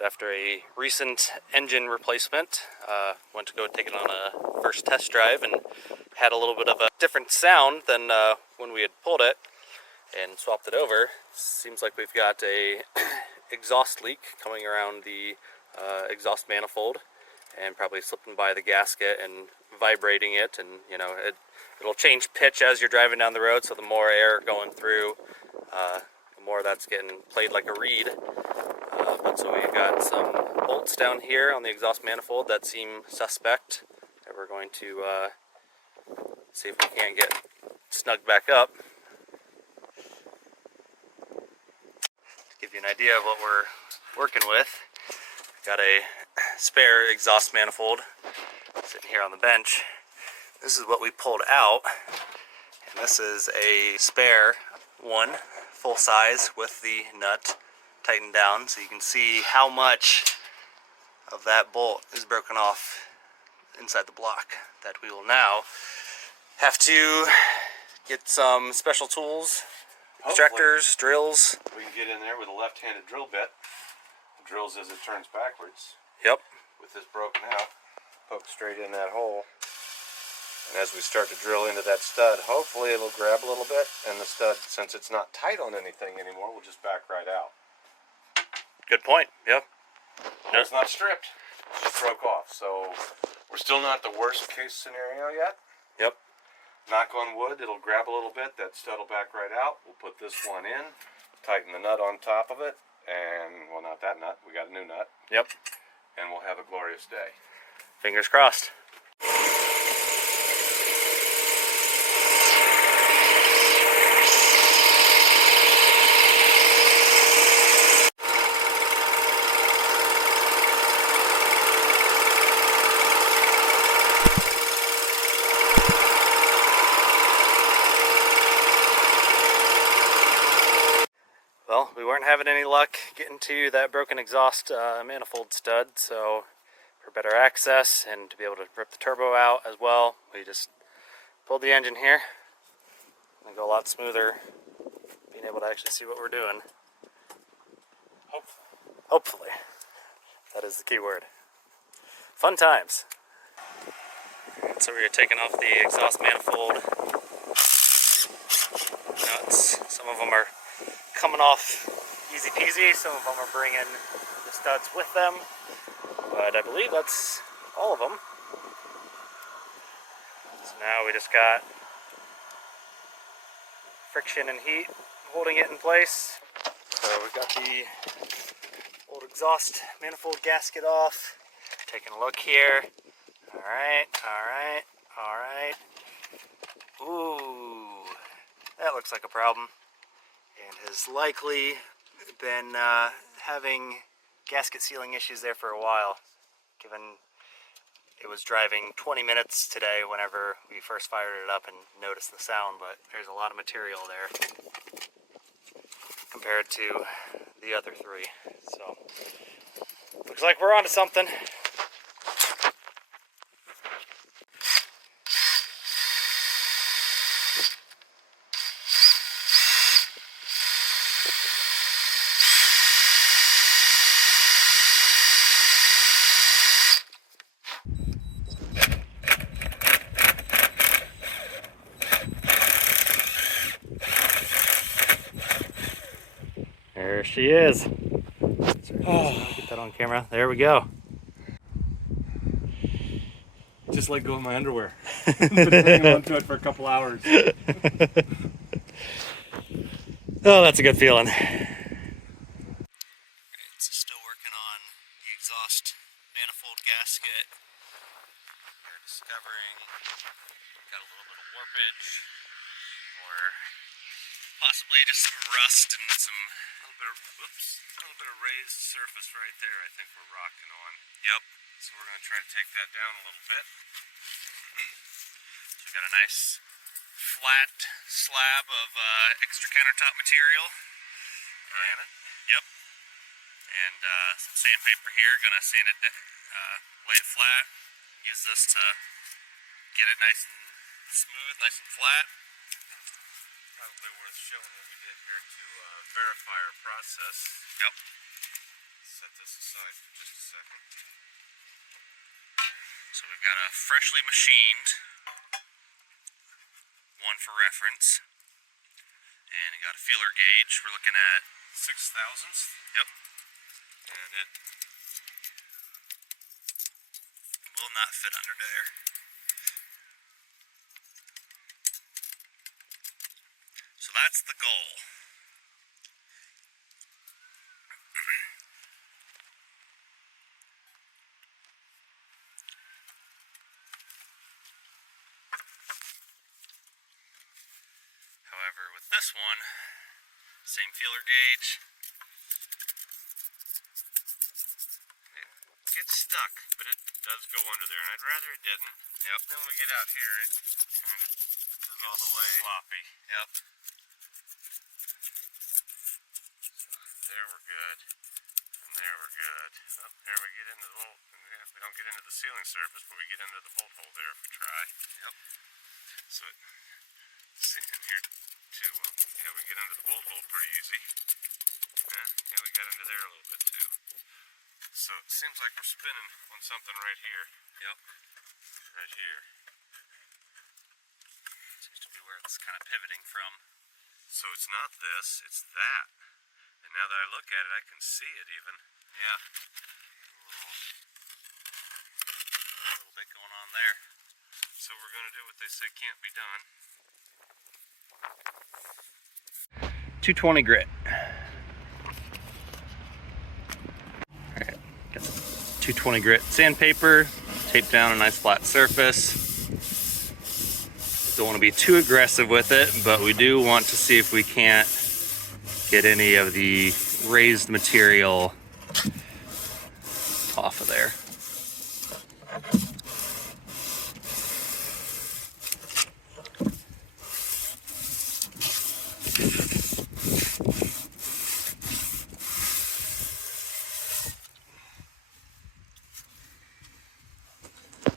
So after a recent engine replacement, went to go take it on a first test drive and had a little bit of a different sound than when we had pulled it and swapped it over. Seems like we've got a exhaust leak coming around the exhaust manifold and probably slipping by the gasket and vibrating it, and you know, it'll change pitch as you're driving down the road, so the more air going through, the more that's getting played like a reed. But so we've got some bolts down here on the exhaust manifold that seem suspect that we're going to see if we can't get snugged back up. To give you an idea of what we're working with, got a spare exhaust manifold sitting here on the bench. This is what we pulled out, and this is a spare one, full size, with the nut tightened down, so you can see how much of that bolt is broken off inside the block that we will now have to get some special tools, extractors, drills. We can get in there with a left-handed drill bit. It drills as it turns backwards. Yep. With this broken out, poke straight in that hole. And as we start to drill into that stud, hopefully it'll grab a little bit, and the stud, since it's not tight on anything anymore, will just back right out. Good point. Yep. No, it's not stripped. It just broke off. So we're still not the worst case scenario yet. Yep. Knock on wood, it'll grab a little bit. That stud will back right out. We'll put this one in, tighten the nut on top of it, and, well, not that nut. We got a new nut. Yep. And we'll have a glorious day. Fingers crossed. Well, we weren't having any luck getting to that broken exhaust manifold stud, so for better access and to be able to rip the turbo out as well, we just pulled the engine here and go a lot smoother being able to actually see what we're doing. Hopefully. That is the key word. Fun times. Alright, so we're taking off the exhaust manifold nuts. Some of them are coming off easy peasy, some of them are bringing the studs with them, but I believe that's all of them. So now we just got friction and heat holding it in place. So we've got the old exhaust manifold gasket off. Taking a look here. Alright. Ooh, that looks like a problem. And has likely been having gasket sealing issues there for a while, given it was driving 20 minutes today whenever we first fired it up and noticed the sound, but there's a lot of material there compared to the other three. So, looks like we're onto something. There she is. Get that on camera. There we go. Just let go of my underwear. Been hanging on to it for a couple hours. Oh, that's a good feeling. So still working on the exhaust manifold gasket. We're discovering got a little bit of warpage, or possibly just some rust and some a little bit of raised surface right there. I think we're rocking on. Yep. So we're going to try to take that down a little bit. So we got a nice flat slab of extra countertop material. And, yep. And some sandpaper here. Going to sand it, lay it flat. Use this to get it nice and smooth, nice and flat. Probably worth showing what we did here to verify our process. Yep. set this aside for just a second. So we've got a freshly machined one for reference, and you got a feeler gauge. We're looking at 6/1000. Yep. And it will not fit under there. So that's the goal. However, with this one, same feeler gauge, It gets stuck, but it does go under there, and I'd rather it didn't. Yep. Then when we get out here, it kind of goes all the way. Sloppy. Yep. There we're good. And there we're good. Oh, there we get into the bolt. We don't get into the sealing surface, but we get into the bolt hole there if we try. Yep. So in here too. Well, yeah, we get into the bolt hole pretty easy. Yeah, we got into there a little bit too. So it seems like we're spinning on something right here. Yep. Right here. Seems to be where it's kind of pivoting from. So it's not this, it's that. And now that I look at it, I can see it even. Yeah. A little bit going on there. So we're going to do what they say can't be done. 220 grit. Alright, got 220 grit sandpaper, tape down a nice flat surface. Don't want to be too aggressive with it, but we do want to see if we can't get any of the raised material off of there.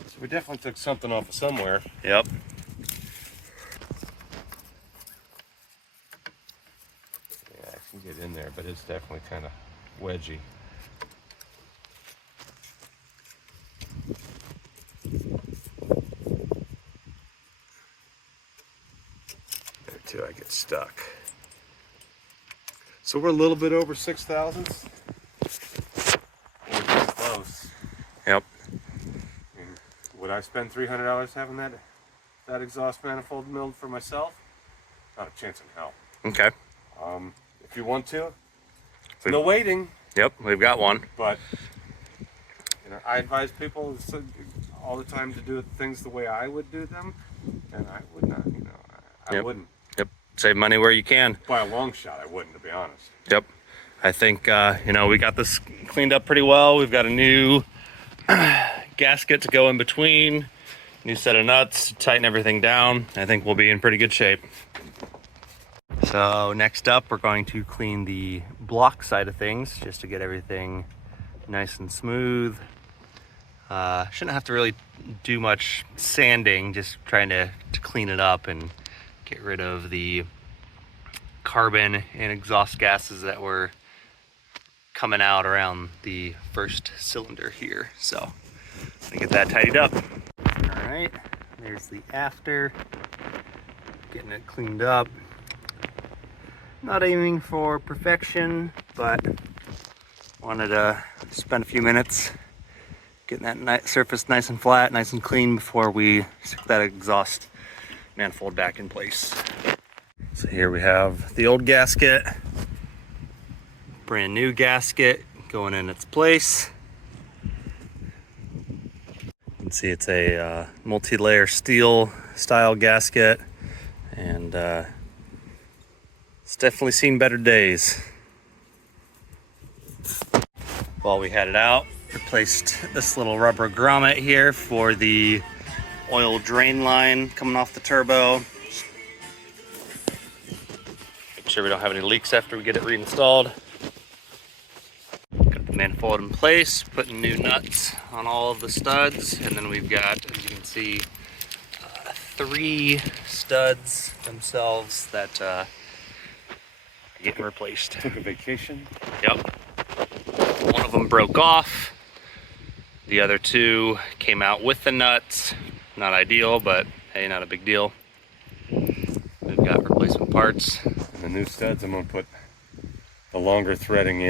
So we definitely took something off of somewhere. Yep. Yeah, I can get in there, but it's definitely kind of wedgy. There too, I get stuck. So we're a little bit over 6/1000. We're getting close. Yep. And would I spend $300 having that exhaust manifold milled for myself? Not a chance in hell. Okay. If you want to, no waiting. Yep, we've got one. But I advise people all the time to do things the way I would do them, and I would not. I Yep. wouldn't. Yep. Save money where you can. By a long shot, I wouldn't, to be honest. Yep. I think, we got this cleaned up pretty well. We've got a new gasket to go in between, new set of nuts to tighten everything down. I think we'll be in pretty good shape. So next up, we're going to clean the block side of things just to get everything nice and smooth. Shouldn't have to really do much sanding, just trying to clean it up and get rid of the carbon and exhaust gases that were coming out around the first cylinder here. So I'm gonna get that tidied up. All right, there's the after, getting it cleaned up. Not aiming for perfection, but wanted to spend a few minutes getting that surface nice and flat, nice and clean before we stick that exhaust manifold back in place. So here we have the old gasket, brand new gasket going in its place. You can see it's a multi-layer steel style gasket, and it's definitely seen better days. While we had it out, replaced this little rubber grommet here for the oil drain line coming off the turbo. Make sure we don't have any leaks after we get it reinstalled. Got the manifold in place, putting new nuts on all of the studs, and then we've got, as you can see, 3 studs themselves that are getting replaced. Took a vacation. Yep. One of them broke off. The other two came out with the nuts. Not ideal, but hey, not a big deal. We've got replacement parts. And the new studs, I'm going to put the longer threading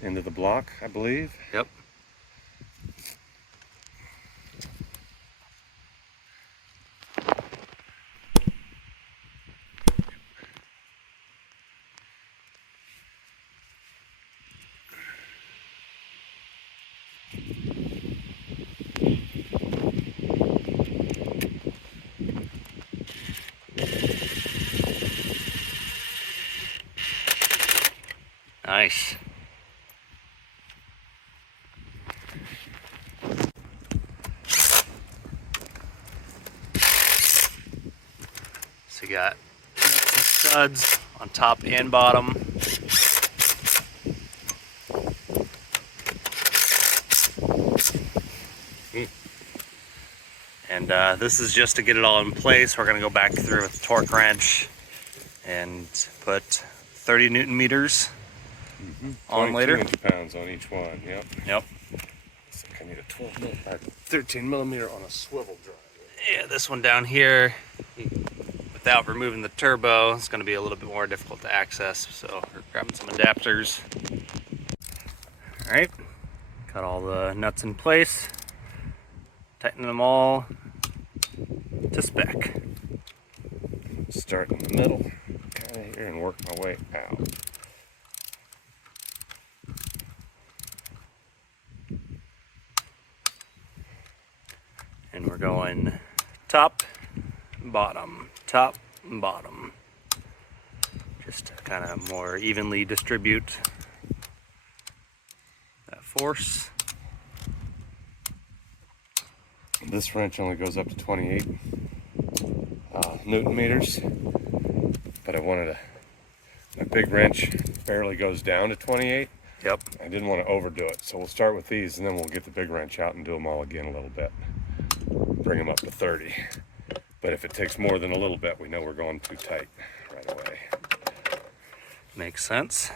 into the block, I believe. Yep. Nice. So you got some studs on top and bottom. And this is just to get it all in place. We're going to go back through with the torque wrench and put 30 Newton meters on later. 22 inch-pounds on each one, yep. Yep. So I need a 13 millimeter on a swivel drive. Yeah, this one down here, without removing the turbo, it's going to be a little bit more difficult to access. So we're grabbing some adapters. All right, got all the nuts in place. Tighten them all to spec. Start in the middle, kind of here, and work my way out. And we're going top, bottom, top, bottom. Just to kind of more evenly distribute that force. This wrench only goes up to 28 Newton meters, but I wanted my big wrench barely goes down to 28. Yep. I didn't want to overdo it, so we'll start with these and then we'll get the big wrench out and do them all again a little bit. Bring them up to 30. But if it takes more than a little bit, we know we're going too tight right away. Makes sense.